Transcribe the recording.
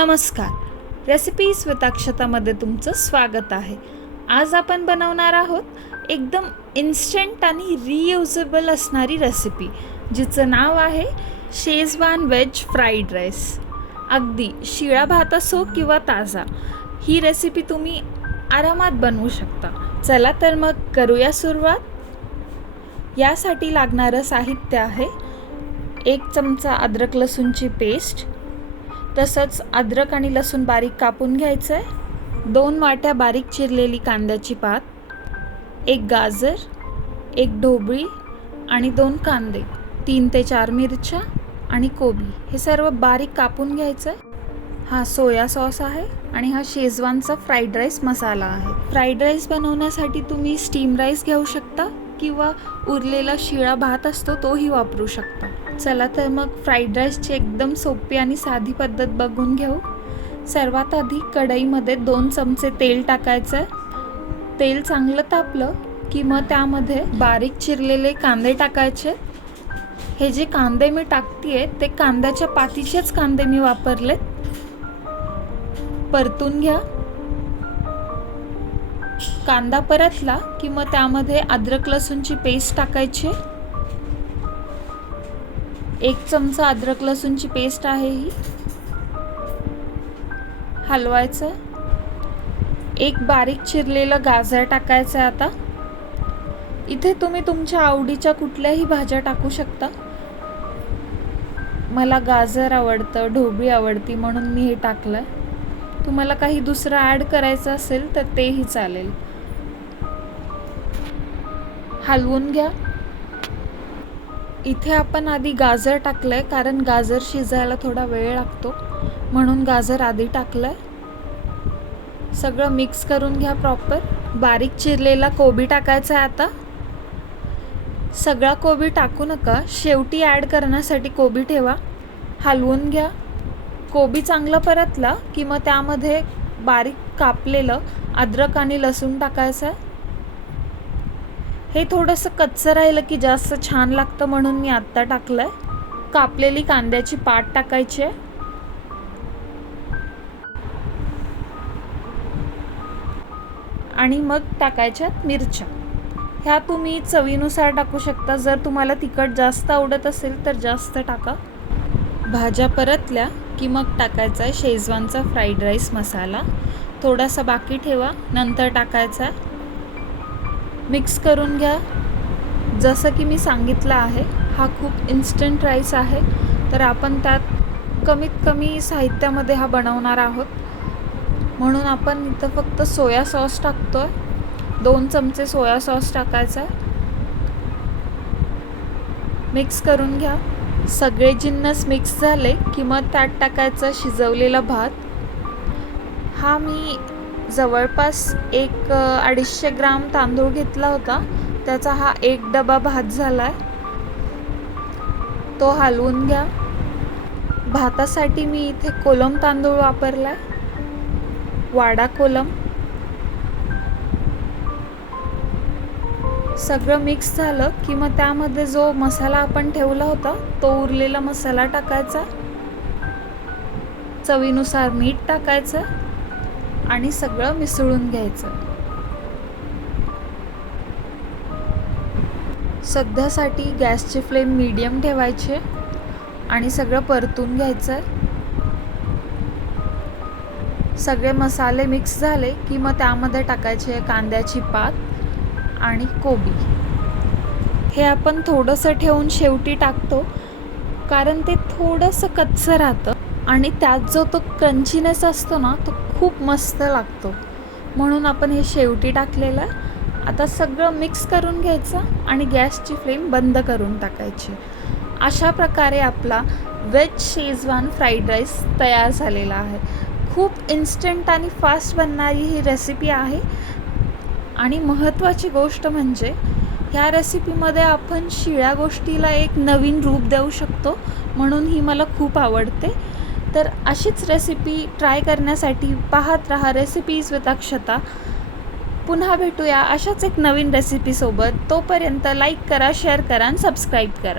नमस्कार. Recipes with अक्षतामध्ये तुमचं स्वागत आहे. आज आपण बनवणार आहोत एकदम इन्स्टंट आणि रियुजेबल असणारी रेसिपी, जिचं नाव आहे शेजवान वेज फ्राईड राईस. अगदी शिळा भात असो किंवा ताजा, ही रेसिपी तुम्ही आरामात बनवू शकता. चला तर मग करूया सुरुवात. यासाठी लागणारं साहित्य आहे 1 चमचा अद्रक लसूणची पेस्ट, तसंच अद्रक आणि लसूण बारीक कापून घ्यायचं आहे. 2 वाट्या बारीक चिरलेली कांद्याची पात, 1 गाजर, 1 ढोबळी आणि 2 कांदे, 3 ते 4 मिरच्या आणि कोबी, हे सर्व बारीक कापून घ्यायचं आहे. हा सोया सॉस आहे आणि हा शेजवानचा फ्राईड राईस मसाला आहे. फ्राईड राईस बनवण्यासाठी तुम्ही स्टीम राईस घेऊ शकता किंवा उरलेला शिळा भात असतो तोही वापरू शकता. चला तर मग फ्राईड राईसची एकदम सोपी आणि साधी पद्धत बघून घेऊ. सर्वात आधी कढईमध्ये 2 चमचे तेल टाकायचं आहे. तेल चांगलं तापलं की मग त्यामध्ये बारीक चिरलेले कांदे टाकायचे. हे जे कांदे मी टाकतेय ते कांद्याच्या पातीचेच कांदे मी वापरलेत. परतून घ्या. कांदा परतला की मग त्यामध्ये अद्रक लसूणची पेस्ट टाकायची. 1 चमचा अद्रक लसूणची पेस्ट आहे ही. हलवायचं. 1 बारीक चिरलेलं गाजर टाकायचं आहे. आता इथे तुम्ही तुमच्या आवडीच्या कुठल्याही भाज्या टाकू शकता. मला गाजर आवडतं, ढोबळी आवडती, म्हणून मी हे टाकलंय. तुम्हाला काही दुसरं ॲड करायचं असेल तर तेही चालेल. हलवून घ्या. इथे आपण आधी गाजर टाकलंय, कारण गाजर शिजायला थोडा वेळ लागतो, म्हणून गाजर आधी टाकलंय. सगळं मिक्स करून घ्या प्रॉपर. बारीक चिरलेला कोबी टाकायचा आहे. आता सगळा कोबी टाकू नका, शेवटी ॲड करण्यासाठी कोबी ठेवा. हलवून घ्या. कोबी चांगलं परतला की मग त्यामध्ये बारीक कापलेलं अद्रक आणि लसूण टाकायचं आहे. हे थोडंसं कच्चं राहिलं की जास्त छान लागतं, म्हणून मी आत्ता टाकलंय. कापलेली कांद्याची पात टाकायची आहे. आणि मग टाकायच्यात मिरच्या. ह्या तुम्ही चवीनुसार टाकू शकता. जर तुम्हाला तिखट जास्त आवडत असेल तर जास्त टाका. भाज्या परतल्या की मग टाकायचा आहे शेजवानचा फ्राईड राईस मसाला. थोडासा बाकी ठेवा, नंतर टाकायचा आहे. मिक्स करून घ्या. जसं की मी सांगितलं आहे, हा खूप इन्स्टंट राईस आहे, तर आपण त्यात कमीत कमी साहित्यामध्ये हा बनवणार आहोत, म्हणून आपण इथं फक्त सोया सॉस टाकतोय. 2 चमचे सोया सॉस टाकायचा आहे. मिक्स करून घ्या. सगळे जिन्नस मिक्स झाले की मग त्यात टाकायचा शिजवलेला भात. हा मी जवळपास 250 ग्राम तांदूळ घेतला होता, त्याचा हा 1 डबा भात झालाय. तो हलवून घ्या. भातासाठी मी इथे कोलम तांदूळ वापरलाय, वाडा कोलम. सगळं मिक्स झालं की मग त्यामध्ये जो मसाला आपण ठेवला होता तो उरलेला मसाला टाकायचा. चवीनुसार मीठ टाकायचं आणि सगळं मिसळून घ्यायचं. सध्यासाठी गॅसची फ्लेम मीडियम ठेवायची आणि सगळं परतून घ्यायचं. सगळे मसाले मिक्स झाले की मग त्यामध्ये टाकायचे कांद्याची पात आणि कोबी. हे आपण थोडंसं ठेवून शेवटी टाकतो, कारण ते थोडंसं कच्चं राहतं आणि त्यात जो तो क्रंचीनेस असतो ना, तो खूप मस्त लागतो, म्हणून आपण हे शेवटी टाकलेलं आहे. आता सगळं मिक्स करून घ्यायचं आणि गॅसची फ्लेम बंद करून टाकायची. अशा प्रकारे आपला वेज शेजवान फ्राईड राईस तयार झालेला आहे. खूप इन्स्टंट आणि फास्ट बनणारी ही रेसिपी आहे. आणि महत्त्वाची गोष्ट म्हणजे ह्या रेसिपीमध्ये आपण शिळ्या गोष्टीला एक नवीन रूप देऊ शकतो, म्हणून ही मला खूप आवडते. तर अशीच रेसिपी ट्राय करण्यासाठी पाहत रहा रेसिपीज विथ अक्षता. पुन्हा भेटूया अशाच एक नवीन रेसिपीसोबत. तोपर्यंत लाईक करा, शेअर करा आणि सबस्क्राईब करा.